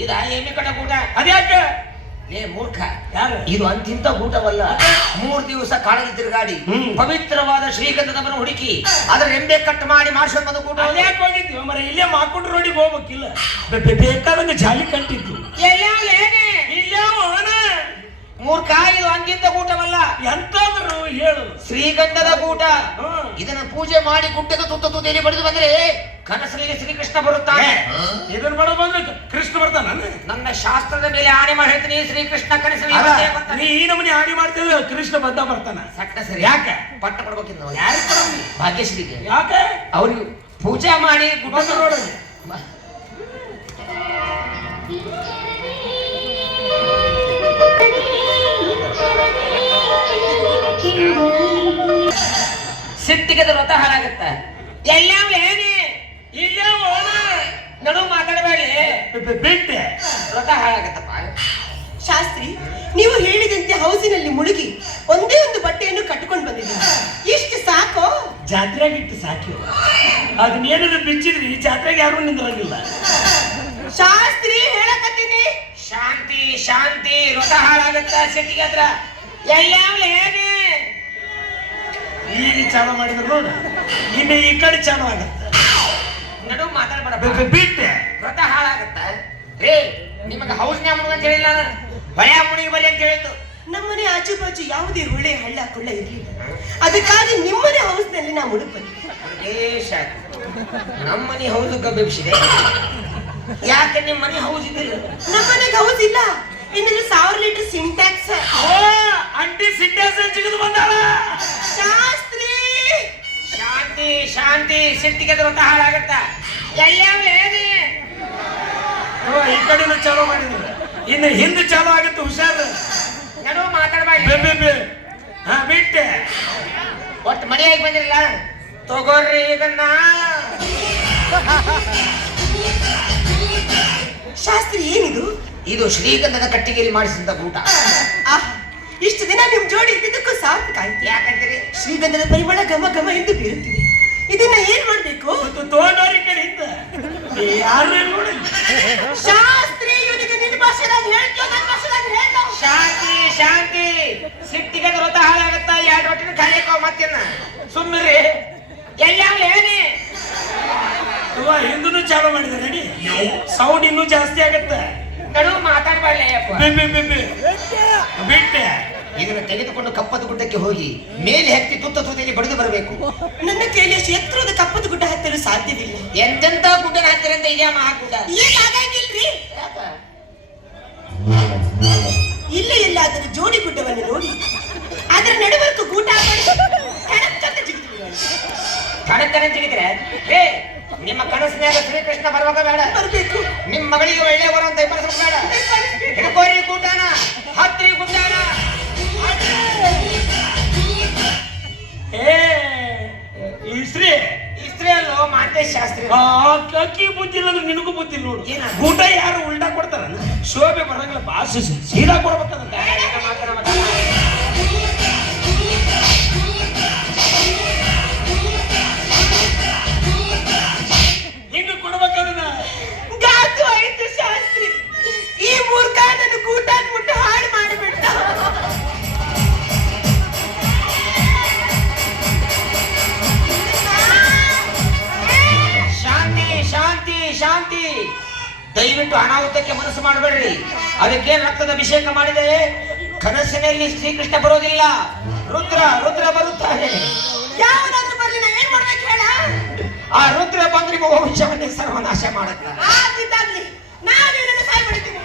ಇದ ಎಮ್ಮೆ ಕಟ್ಟ ಗೂಟ ಅದ್ಯಾಕೆ ಲೇ ಮೂರ್ಖ, ಯಾರು ಇದು ಅಂತಿಂತ ಗೂಟವಲ್ಲ. 3 ದಿವಸ ಕಾಡಲ್ಲಿ ತಿರುಗಾಡಿ ಪವಿತ್ರವಾದ ಶ್ರೀಗಂಧದವನ್ನು ಹುಡುಕಿ ಅದರ ರೆಂಬೆ ಕಟ್ ಮಾಡಿ ಮಾಡಿಸೋದು ಬಂದು ಗೂಟ. ಅದ್ಯಾಕೆ ಹೋಗಿದ್ವಿ ಮರ ಇಲ್ಲೇ ಮಾಕೊಂಡು ರೋಡಿಗೆ ಹೋಗ್ಬೇಕಿಲ್ಲ, ಬೇಕಾದಂಗ ಜಾಲಿ ಕಟ್ಟಿದ್ದು ಇಲ್ಲೇ ಅವನ ಮೂರ್ಖ, ಇದು ಅಂತಿಂತ ಗೂಟವಲ್ಲ. ಎಂತಾದ್ರು ಹೇಳು. ಶ್ರೀಗಂಧದ ಗೂಟ. ಇದನ್ನ ಪೂಜೆ ಮಾಡಿ ಗುಡ್ಡದ ತುತ್ತ ತುದಿಯಲ್ಲಿ ಬಡಿದು ಬಂದ್ರೆ ಕನಸಲ್ಲಿ ಶ್ರೀಕೃಷ್ಣ ಬರುತ್ತಾನೆ. ಇದನ್ನ ಬಡ ಬಂದ್ರೆ ಕೃಷ್ಣ ಬರ್ತಾನ. ನನ್ನ ಶಾಸ್ತ್ರದ ಮೇಲೆ ಆಣೆ ಮಾಡಿ ಹೇಳ್ತೀನಿ, ಶ್ರೀಕೃಷ್ಣ ಕನಸಲ್ಲಿ ನೀ ಈ ನಮೂನಿ ಆಡಿ ಮಾಡ್ತಿದ್ರೆ ಕೃಷ್ಣ ಬರ್ತಾನ. ಸಟ್ಟ ಸರಿ. ಯಾಕೆ ಪಟ್ಟ ಕೊಡ್ಬೇಕಿಲ್ಲ ಯಾರು ಭಾಗ್ಯಶ್ರೀಗೆ. ಯಾಕೆ ಅವ್ರಿಗೆ ಪೂಜೆ ಮಾಡಿ ಗುಡ್ಡ ನೋಡ. ಸಿಟ್ಟಿಗೆ ವ್ರತ ಹಾಳಾಗತ್ತ. ಇಲ್ಲೇ ನಡು ಮಾತಾಡಬೇಡಿ, ಬಿಟ್ಟೆ ವ್ರತ ಹಾಳಾಗತ್ತಪ್ಪ. ಶಾಸ್ತ್ರಿ, ನೀವು ಹೇಳಿದಂತೆ ಹೌಸಿನಲ್ಲಿ ಮುಳುಗಿ ಒಂದೇ ಒಂದು ಬಟ್ಟೆಯನ್ನು ಕಟ್ಟಿಕೊಂಡು ಬಂದಿದ್ದೀನಿ. ಇಷ್ಟು ಸಾಕೋ? ಜಾತ್ರೆಗಿಟ್ಟು ಸಾಕಿ ಅದನ್ನೇನಾದ್ರು ಬಿಚ್ಚಿದ್ರಿ ಜಾತ್ರೆಗೆ ಯಾರು ನಿಂದ್ರಂಗಿಲ್ಲ. ಶಾಸ್ತ್ರಿ ಹೇಳಕತ್ತೀನಿ. ಶಾಂತಿ ಶಾಂತಿ, ವ್ರತ ಹಾಳಾಗತ್ತ ಸಿಟ್ಟಿಗೆ ಹತ್ರ. ಈಗ ಚಾಲು ಮಾಡಿದ್ರು ನೋಡ, ಇನ್ನು ಈ ಕಡೆ ಚಾಲು ಆಗತ್ತ. ನಡು ಮಾತಾಡ್ಬೇಡ, ಬಿಟ್ಟೆ ವ್ರತ ಹಾಳಾಗತ್ತ. ರೇ, ನಿಮಗೆ ಹೌಸ್ನ್ಯಾಗ ಮುಳುಗ ಅಂತ ಹೇಳಿಲ್ಲ, ಹೊಳೆ ಮುಳುಗಿ ಬರ್ರಿ ಅಂತ ಹೇಳಿದ್ದು. ನಮ್ಮನೆ ಆಚು ಬಾಜು ಯಾವುದೇ ಹೊಳೆ ಹಳ್ಳ ಕೊಳ್ಳ ಇರಲಿಲ್ಲ, ಅದಕ್ಕಾಗಿ ನಿಮ್ಮನೆ ಹೌಸ್ನಲ್ಲಿ ನಾ ಮುಳುಗ್ ಬಂದೆ. ನಮ್ಮನೆ ಹೌಸ್ ಗಬ್ಬಿಸಿದೆ. ಯಾಕೆ ನಿಮ್ಮ ಮನೆ ಹೌಸ್ ಇದ್ದಿಲ್ಲ? ನಮ್ಮನೆಗೆ ಹೌಸ್ ಇಲ್ಲ, ಇನ್ನೊಂದು 1000 ಲೀಟರ್ ಸಿಂಟ್ಯಾಕ್ಸ್. ಅಂಟಿ ಸಿಂಟ್ಯಾಕ್ಸ್ ಸಿಗದು ಬಂದಾಳ. ಶಾಸ್ತ್ರಿ ಶಾಂತಿ ಶಾಂತಿ, ಸಿಟ್ಟಿಗೆ ವ್ರತ ಹಾಳಾಗತ್ತ. ಈ ಕಡೆನೂ ಚಾಲು ಮಾಡಿದ್ರು, ಇನ್ನು ಹಿಂದೆ ಚಾಲು ಆಗುತ್ತೆ, ಹುಷಾರು. ನಡು ಮಾತಾಡ್ಬೇಡಿ. ಬಿಟ್ಟೆ ಒಟ್ಟು ಮನೆಯಾಗಿ ಬಂದಿರಲ್ಲ, ತಗೋರ್ರಿ ಇದನ್ನ. ಶಾಸ್ತ್ರಿ ಏನಿದು? ಇದು ಶ್ರೀಗಂಧದ ಕಟ್ಟಿಗೆಯಲ್ಲಿ ಮಾಡಿಸಿದ ಊಟ. ಇಷ್ಟು ದಿನ ನಿಮ್ ಜೋಡಿ ಇದ್ದಿದ್ದಕ್ಕೂ ಸಾರ್ಥಕ ಆಯ್ತು. ಯಾಕಂತೀರಿ? ಶ್ರೀಗಂಧದ ಪರಿಮಳ ಘಮ ಘಮ ಎಂದು ಬೀರುತ್ತಿದೆ. ಇದನ್ನ ಏನ್ ಮಾಡ್ಬೇಕು? ತೋಟೋರಿ ಕಡೆಯಿಂದ ಯಾರು ನೋಡಿ. ಶಾಸ್ತ್ರಿ, ಇವನಿಗೆ ನಿನ್ನ ಭಾಷೆದಾಗ ಹೇಳ್ತೋ, ನನ್ನ ಭಾಷೆದಾಗ ಹೇಳ್ತೋ. ಶಾಂತಿ ಶಾಂತಿ, ಸಿಟ್ಟಿಗೆ ವ್ರತ ಹಾಳಾಗತ್ತ. 2 ರೊಟ್ಟಿನ ಖಾಲಿಯಾಕೋ ಮತ್ತೇನ ಸುಮ್ಮನೆ ಏನೇ ಹಿಂದೂ ಚಾಲು ಮಾಡಿದ ನಡಿ, ಸೌಂಡ್ ಇನ್ನೂ ಜಾಸ್ತಿ ಆಗತ್ತ. ನಡು ಮಾತಾಡ್ಬಾರ್ಲೆ. ಬಿಟ್ಟೆ ಇದನ್ನ ತೆಗೆದುಕೊಂಡು ಕಪ್ಪದ ಗುಡ್ಡಕ್ಕೆ ಹೋಗಿ ಮೇಲೆ ಹತ್ತಿ ತುತ್ತ ತುದಿಯಲ್ಲಿ ಬಡಿದು ಬರಬೇಕು. ನನ್ನ ಕೈಲಿ ಅಷ್ಟು ಎತ್ತರದ ಕಪ್ಪದ ಗುಡ್ಡ ಹತ್ತಲು ಸಾಧ್ಯವಿಲ್ಲ. ಎಂತೆಂತ ಗುಡ್ಡನ ಹತ್ತಿರಂತ ಇದೆಯಾ ಮಹಾಗುಡ್ಡ? ಏನಾಗಿಲ್ರಿ, ಇಲ್ಲ ಎಲ್ಲಾದರೂ ಜೋಡಿ ಗುಡ್ಡವನ್ನು ನೋಡಿ ಅದರ ನಡುವರೆಗೂ ಗೂಟ ಕಣಕ್ಕನೆ ಜಿಗಿದ್ರೆ ನಿಮ್ಮ ಕನಸಿನಾಗ ಶ್ರೀಕೃಷ್ಣ ಬರುವಾಗ ಬೇಡ, ಬರಬೇಕು. ನಿಮ್ಮ ಮಗಳಿಗೆ ಒಳ್ಳೆ ಬರುವಂತ ಬೇಡ. ಹಿಡ್ಕೋರಿ ಗುಡ್ಡಾನ, ಹತ್ರಿ ಗುಡ್ಡಾನ. ಇಸ್ತ್ರಿ ಅಲ್ಲೋ ಮಾಂತೇಶ್ ಶಾಸ್ತ್ರಿ. ಅಕ್ಕಿ ಬುದ್ಧಿ ಇಲ್ಲ ಅಂದ್ರೆ ನಿನಗೂ ಬುದ್ಧಿ ನೋಡು. ಊಟ ಯಾರು ಉಲ್ಟಾ ಕೊಡ್ತಾರ? ಶೋಭೆ ಬರಂಗಿಲ್ಲ, ಬಾಸು ಸೀದಾ ಕೊಡ್ಬೇಕಂತ. ಹಿಂಗ ಕೊಡ್ಬೇಕದನ್ನ. ಗಾತು ಆಯ್ತು ಶಾಸ್ತ್ರಿ, ಈ ಮೂರ್ಖ ನನ್ನ ಗೂಟ ಮುಟ್ಟು ಹಾಳು ಮಾಡಿಬಿಟ್ಟ. ಶಾಂತಿ ಶಾಂತಿ ಶಾಂತಿ, ದಯವಿಟ್ಟು ಅನಾಹುತಕ್ಕೆ ಮನಸ್ಸು ಮಾಡಬೇಡ್ರಿ. ಅದಕ್ಕೆ ರಕ್ತದ ಅಭಿಷೇಕ ಮಾಡಿದೆ. ಕನಸಿನಲ್ಲಿ ಶ್ರೀಕೃಷ್ಣ ಬರೋದಿಲ್ಲ, ರುದ್ರ ರುದ್ರ ಬರುತ್ತಾರೆ. ಯಾವನಾದ್ರೂ ಬರ್ಲಿ, ನಾವೇನ್ ಮಾಡ್ಬೇಕು ಹೇಳ? ಆ ರುದ್ರ ಬಂದ್ರೆ ವಂಶವನ್ನೇ ಸರ್ವನಾಶ ಮಾಡುತ್ತ. ಆಗಿದ್ದಾಗ್ಲಿ, ನಾನು ಇದನ್ನು ಸಹಾಯ ಮಾಡ್ತೀನಿ.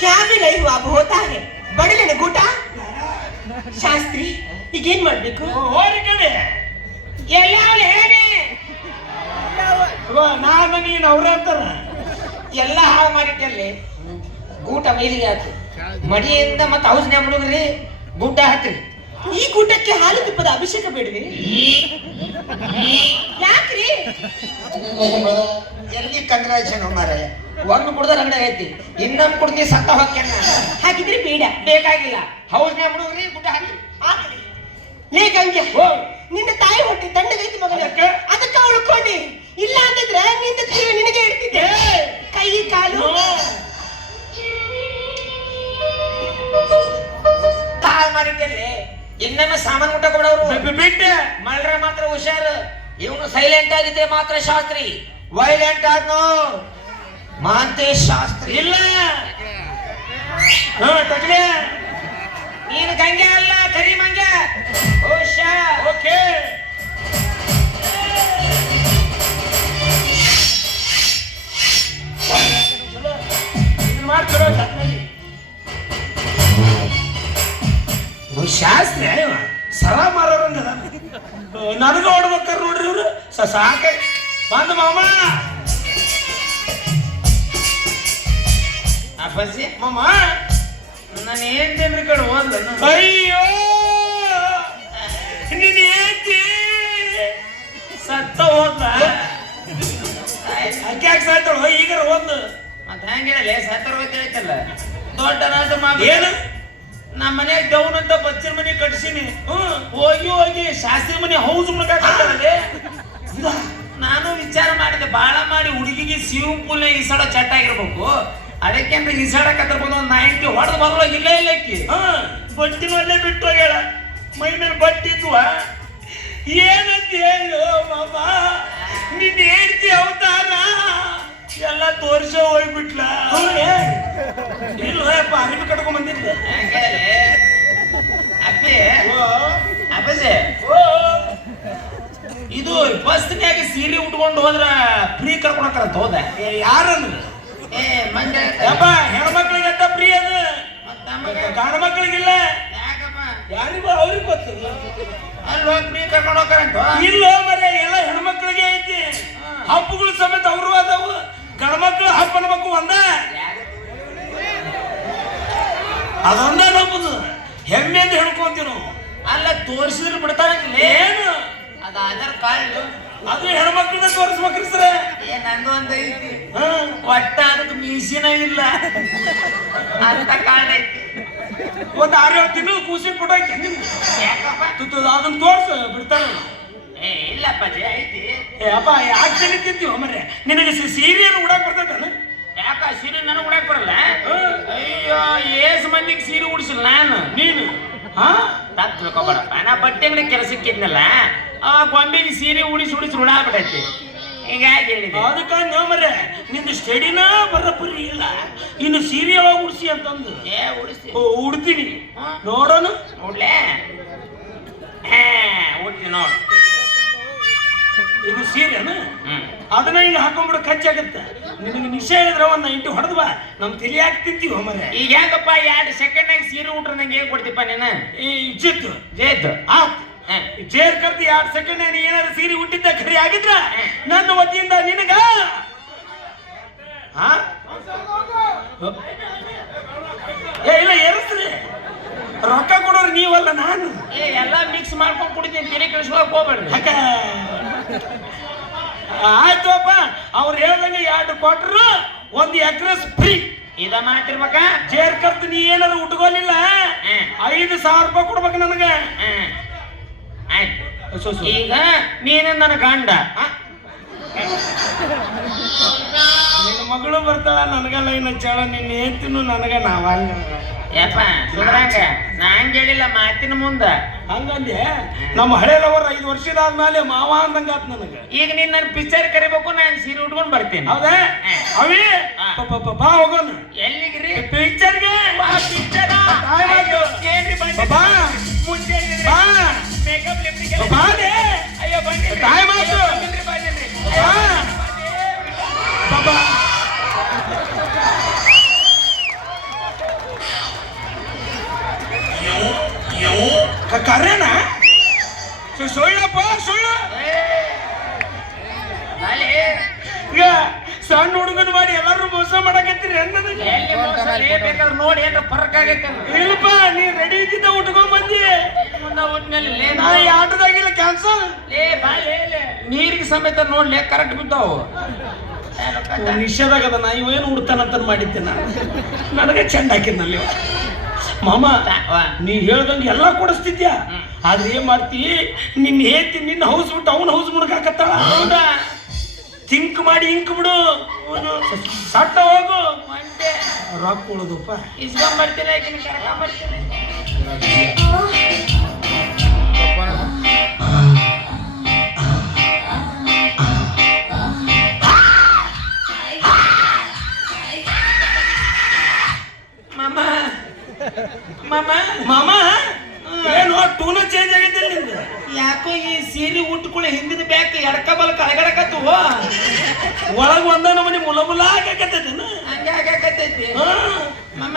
क्या भी नहीं हुआ, अब होता है. ಬಡಲೇನ ಗೂಟ? ಶಾಸ್ತ್ರಿ, ಈಗೇನ್ ಮಾಡ್ಬೇಕು? ಹೋರಿ ಕಡೆ ನಾನ್ ಅವ್ರ ಅಂತಾರ. ಎಲ್ಲ ಹಾಳು ಮಾಡಿಟ್ಟಲ್ಲಿ ಗೂಟ ಮೈಲಿಗೆ ಆಯ್ತು. ಮಡಿಯಿಂದ ಮತ್ತೆ ಹೌಸ್ನ್ಯಾಗ ಮುಳುಗ್ರಿ, ಗುಡ್ಡ ಹತ್ರಿ. ಈ ಗೂಟಕ್ಕೆ ಹಾಲು ತುಪ್ಪದ ಅಭಿಷೇಕ ಬೇಡವೆ? ಯಾಕ್ರಿ? ಎಲ್ಲಿ ಕಂಗ್ರಾಚುಲೇಷನ್ ಮಾರಾಯ. ಒಂದು ಕುಡ್ದ್ರೆ ಅಂಗಡಿ ಐತಿ, ಇನ್ನೊಂದು ಕುಡ್ದಿ ಸತ್ತ ಹೋಗ್ಯಾನ. ಹಾಗಿದ್ರೆ ಬೇಡ, ಬೇಕಾಗಿಲ್ಲ. ಹೌಸ್ನ್ಯಾಗ ಮುಳುಗ್ರಿ, ಗುಡ್ಡ ಹಾಕಿ. ಲೇ ಗಂಗೆ, ನಿನ್ನ ತಾಯಿ ಹೊಟ್ಟೆ ತಣ್ಣಗೈತಿ ಮಗನ, ಅದಕ್ಕೆ? ಅದಕ್ಕೆ ಉಳ್ಕೊಂಡಿ. ಇಲ್ಲ ಅಂದಿದ್ರೆ ನಿಂದ ತೀವಿ ನಿನಗೆ ಇಡ್ತಿದ್ದೆ, ಕೈ ಕಾಲು. ಕಾಲ್ ಮಾಡಿದ್ದಲ್ಲಿ ಇನ್ನೊಮ್ಮೆ ಸಾಮಾನು ಮುಟ್ಟಕೊಡೋರು ಬಿಟ್ಟೆ ಮಳ್ರೆ ಮಾತ್ರ ಹುಷಾರು. ಇವನು ಸೈಲೆಂಟ್ ಆಗಿದ್ರೆ ಮಾತ್ರ ಶಾಸ್ತ್ರಿ, ವೈಲೆಂಟ್ ಆದ್ನು ಮಹಾಂತೇಶ್ ಶಾಸ್ತ್ರಿ. ಇಲ್ಲ ತಗಲೇ ನೀನು ಗಂಗೆ ಅಲ್ಲ, ಕರಿ ಮಂಗೆ. ಹುಷಾರ್. ಓಕೆ ಮಾಡ್ತಿರೋ ಶಾಸ್ತ್ರಿ ಸರ ಮಾರೋರಂಗ ನನಗ ಹೊಡ್ಬೇಕಾರ ನೋಡ್ರಿ ಇವ್ರು ಸಾಕ ಬಂದ ಮಾಮ. ಅಪ್ಪಾಜಿ ಮಾಮ ನಾನು ಹೇಳ್ತೇನ್ರಿ ಕಡೆ ಹೋದ್ಲ. ಅಯ್ಯೋ ನೀನ್ ಏನ್ತಿ ಸತ್ತ ಹೋದ್ಲ ಅಕ್ಯಾಕ್ ಸಾಯ್ತಾಳ ಈಗಾರ ಒಂದು ಮತ್ತೆ ಹೆಂಗಿರಲ್ಲ ಸತ್ತರ ಹೋಯ್ತಲ್ಲ ದೊಡ್ಡ ನಾಟ ಏನು ನಮ್ಮ ಮನೆಯಾಗ ಡೌನ್ ಅಂತ ಬಚ್ಚರ ಮನೆ ಕಟ್ಸಿನಿ. ಹೋಗಿ ಹೋಗಿ ಶಾಸ್ತ್ರಿ ಮನೆ ಹೌಸ್ ಮುಳುಗಾಕತ್ತಲ್ಲ. ನಾನು ವಿಚಾರ ಮಾಡಿದೆ, ಬಾಳ ಮಾಡಿ ಹುಡುಗಿಗೆ ಸ್ವಿಮ್ಮಿಂಗ್ ಪೂಲ್ ಈಸಾಡ ಚಟ್ ಆಗಿರ್ಬೇಕು, ಅದಕ್ಕೆ ಈಸಾಡಕತ್ತಿರ್ಬೋದು. ಒಂದು 90 ಹೊಡೆದು ಬರಲ್ಲ ಇಲ್ಲ ಇಲ್ಲಕ್ಕಿ ಬಟ್ಟಿನ ಅಲ್ಲೇ ಬಿಟ್ಟು ಹೋಗ್ಯಾಳ. ಮೈ ಮೇಲೆ ಬಟ್ಟೆ ಇದ್ವ ಏನಂತ ಹೇಳು ಮಾಮ, ನಿನ್ನ ಹೇಳ್ತಿ ಅವತಾರ ಎಲ್ಲ ತೋರ್ಸ ಹೋಗ್ಬಿಟ್ಲ. ಇಲ್ಲಪ್ಪ ಅರಿವಿ ಕಟ್ಕೊಂಡ್ ಬಂದಿದ್ಲ. ಅಪ್ಪಿ ಅಪ್ಪಜೆ ಇದು ಬಸ್ನ್ಯಾಗ ಸೀರೆ ಉಟ್ಕೊಂಡು ಹೋದ್ರ ಫ್ರೀ ಕರ್ಕೊಂಡಂತ ಹೋದ. ಯಾರಂದ್ರ ಏ ಮಂಜ ಯಪ್ಪ ಹೆಣ್ಮಕ್ಳಿಗೆ ಅಂತ ಫ್ರೀ ಅದು, ಗಂಡ ಮಕ್ಳಿಗಿಲ್ಲ. ಯಾಕಪ್ಪ ಯಾರಿಗೂ ಅವ್ರಿಗೆ ಗೊತ್ತು. ಅಲ್ಲಿ ಹೋಗಿ ಫ್ರೀ ಕರ್ಕೊಂಡು ಹೋಗ್ತಾರಂತ. ಇಲ್ಲ ಮರ ಎಲ್ಲ ಹೆಣ್ಮಕ್ಳಿಗೆ ಐತಿ. ಹಬ್ಬಗಳು ಸಮೇತ ಅವರು ಅದಾವು. ಗಂಡ್ಮಕ್ಳು ಹಬ್ಬನ ಮಕ್ಕಳು ಒಂದ ಅದೊಂದ ನಮ್ಮದು ಹೆಮ್ಮೆ ಅಂತ ಹೇಳ್ಕೊಂತೀವಿ ನಾವು. ಅಲ್ಲ ತೋರಿಸಿದ್ರೆ ಬಿಡ್ತಾರಂಗಿಲ್ಲ. ಏನು ಅದು ಆಧಾರ್ ಕಾರ್ಡ್ ಅದು ಹೆಣ್ಮಕ್ಳನ್ನ ತೋರಿಸ್ಬೇಕ್ರಿ ಸರ. ನಂದು ಒಂದು ಐತಿ, ಒಟ್ಟ ಅದಕ್ಕೆ ಮೀಸಿನ ಇಲ್ಲ ಅಂತ ಕಾರ್ಡ್ ಐತಿ. ಒಂದು 6-7 ತಿಂಗಳು ಕೂಸಿ ಕೊಟ್ಟೋಕೆ ಯಾಕಪ್ಪ ಅದನ್ನ ತೋರ್ಸ ಬಿಡ್ತಾರ. ಏ ಇಲ್ಲಪ್ಪಾಜಿ ಐತಿ. ಏ ಅಪ್ಪ ಯಾಕೆ ತಿಳಿತಿದ್ದೀವ ಮರ್ರೆ, ನಿನಗೆ ಸೀರೆಯನ್ನು ಉಡಾಕ್ ಬರ್ತೈತಾನ? ಯಾಕ ಸೀರೆ ನನಗೆ ಉಡಕ್ ಬರಲ್ಲ? ಅಯ್ಯೋ ಏಸ್ ಮಂದಿಗೆ ಸೀರೆ ಉಡಿಸಿಲ್ಲ ನಾನು. ನೀನು ತಪ್ಪು ತಿಳ್ಕೊಬೇಡಪ್ಪ, ನಾ ಬಟ್ಟೆ ಅಂಗಡಿ ಕೆಲಸಕ್ಕಿದ್ನಲ್ಲ, ಆ ಗೊಂಬೆಗೆ ಸೀರೆ ಉಡಿಸಿ ಉಡಾಬಿಟ್ಟೈತಿ. ಹೀಗಾಗಿ ಹೇಳಿದೆ. ಅದಕ್ಕ ಮರ್ರೆ ನಿಂದು ಸ್ಟಡಿನ ಬರಪರಿ ಇಲ್ಲ, ಇನ್ನು ಸೀರೆ ಯಾವಾಗ ಉಡ್ಸಿ ಅಂತಂದು. ಏ ಉಡಿಸಿ ಉಡ್ತೀನಿ ನೋಡೋಣ. ನೋಡ್ಲೆ ಹಾ ಉಡ್ತೀನಿ ನೋಡು. ಇದು ಸೀರೆನ ಅದನ್ನ ಹಿಂಗ ಹಾಕೊಂಡ್ಬಿಡ ಖರ್ಚಾಗತ್ತ. ನಿನಗೆ ನಿಶ್ಚಯ ಹೇಳಿದ್ರೆ ಒಂದು 90 ಹೊಡೆದ್ ಬಾ, ನಮ್ ತಲೆ ಯಾಕೆ ತಿಂತೀವಿ ಮರ್ರೆ. ಈಗ ಹೆಂಗಪ್ಪ 2 ಸೆಕೆಂಡ್ನಾಗ ಸೀರೆ ಉಟ್ರೆ ನಂಗೆ ಏನ್ ಕೊಡ್ತಿಪ್ಪ ನೀನು? ಈ ಜಿತ್ತು ಜೇತ್ ಆತ್ ಜೇರ್ ಕರ್ದು 2 ಸೆಕೆಂಡ್ ನೀ ಏನಾದ್ರು ಸೀರೆ ಹುಟ್ಟಿದ್ದ ಖರಿ ಆಗಿದ್ರ ನನ್ನ ವತಿಯಿಂದ ನಿನಗ ಏ ಇಲ್ಲ ಏರಿಸ್ರಿ. ರೊಕ್ಕ ಕೊಡೋರು ನೀವಲ್ಲ ನಾನು. ಏ ಎಲ್ಲಾ ಮಿಕ್ಸ್ ಮಾಡ್ಕೊಂಡು ಕುಡಿತೀನಿ, ತಿಳಿ ಕಳಿಸ್ಕೊಳಕ್ ಹೋಗ್ಬೇಡ್ರಿ. ಯಾಕ ಆಯ್ತುಪ್ಪ, ಅವ್ರು ಹೇಳ್ದಂಗೆ 2 ಕ್ವಾರ್ಟರ್ 1 ಎಕ್ರೆಸ್ ಫ್ರೀ. ಇದ ಮಾಡ್ತಿರ್ಬೇಕ. ಜೇರ್ ಕರ್ದು ನೀ ಏನಾದ್ರು ಉಟ್ಕೊಲಿಲ್ಲ 5,000 ರೂಪಾಯಿ ಕೊಡ್ಬೇಕು ನನಗ. ಆಯ್ತು. ಈಗ ನೀನು ನನ್ನ ಗಂಡ, ನಿನ್ನ ಮಗಳು ಬರ್ತಾಳ ನನಗೆಲ್ಲ ಇನ್ನ ಚಳ, ನಿನ್ನ ಹೇಳ್ತೀನು ನನಗ ನಾವಂಗ ಯಪ್ಪ ಸುಡ್ರಂಗ ನಾ ಹಂಗ ಹೇಳಿಲ್ಲ ಮಾತಿನ ಮುಂದ ಹಂಗಂದೆ. ನಮ್ಮ ಹಳೆ ಲವರ್ 5 ವರ್ಷದಾದ್ಮೇಲೆ ಮಾವ ಅಂದಂಗ ಆತ್ ನನಗ. ಈಗ ನೀನ್ ನನ್ನ ಪಿಕ್ಚರ್ ಕರಿಬೇಕು, ನಾನು ಸೀರೆ ಉಟ್ಕೊಂಡು ಬರ್ತೀನಿ. ಹೌದಾ ಅವಿ ಬಾ ಹೋಗೋಣ. ಎಲ್ಲಿಗ್ರಿ? ಪಿಕ್ಚರ್ಗೆ ಪಿಕ್ಚರ್ ಏನ್ರಿ ಬಾ ಮುಂಚೆ ಬಾ ಮೇಕಪ್ ಲಿಪ್ಟಿಕ್ ಬಾಲೆ. ಅಯ್ಯೋ ಬನ್ನಿ ತಾಯಿ ಮಾತು ಬಾ ಕರೇನಾ ಸುಳ್ಳಪ್ಪ ಸುಳ್ಳು. ಈಗ ಸಣ್ಣ ಹುಡುಗನ ಮಾಡಿ ಎಲ್ಲರೂ ಮೋಸ ಮಾಡಕತ್ತೀರಿ ಅನ್ನೋದಕ್ಕೆ. ಬೇಕಾದ್ರೆ ನೋಡಿ ಏನ್ರ ಫರಕ್ ಆಗೈತೆ. ಇಲ್ಲಪ್ಪ ನೀ ರೆಡಿ ಇದ್ದಿದ್ದ ಉಟ್ಕೊಂಡ್ ಬಂದಿ. ಒಟ್ಟಿನಲ್ಲಿ ನಾ ಈ ಆಟದಾಗಿಲ್ಲ ಕ್ಯಾನ್ಸಲ್. ನೀರಿಗೆ ಸಮೇತ ನೋಡ್ಲಿ ಕರೆಕ್ಟ್ ಬಿದ್ದಾವು. ನಿಷೇಧಾಗದ ನಾ ಇವೇನು ಉಡ್ತಾನಂತ ಮಾಡಿದ್ದೆ ನಾನು. ನನಗೆ ಚೆಂದ ಹಾಕಿದ್ನಲ್ಲಿ ಮಾಮ ವಾ. ನೀ ಹೇಳ್ದಂಗೆ ಎಲ್ಲಾ ಕೊಡಿಸ್ತಿದ್ಯಾ ಹ್ಮ್. ಆದ್ರೆ ಏನ್ ಮಾಡ್ತಿ ನಿನ್ನ ಹೇತಿ ನಿನ್ನ ಹೌಸ್ ಬಿಟ್ಟು ಅವನ ಹೌಸ್ ಮುಣಗಾಕತ್ತಾಳ ಹೌದಾ ತಿಂಕ್ ಮಾಡಿ ಇಂಕ್ ಬಿಡು ಸಟ್ಟ ಹೋಗು ಒಂದೇ ರೊಕ್ಕ ಉಳಿದಪ್ಪ ಇಸ್ಕೊಂಬರ್ತೀನಿ ಆಕಿನ ಕರ್ಕೊಂಬರ್ತೀನಿ ಮಾಮ ಮಾಮ ಮಾಮ ಏನು ಟೂನ ಚೇಂಜ್ ಆಗೈತೆ ನಿಂದ ಯಾಕೋ ಈ ಸೀರೆ ಉಟ್ಕೊಳ್ಳಿ ಹಿಂದಿನ ಬ್ಯಾಕ್ ಎಡಕ ಬಲಕ ಅಳಗಡಕತ್ತು ಒಳಗ್ ಒಂದ ನಮನಿ ಮುಲ ಮುಲ ಆಗಾಕತ್ತೈತೇನ ಹಂಗೆ ಆಗಾಕತ್ತೈತಿ ಹಾ ಮಾಮ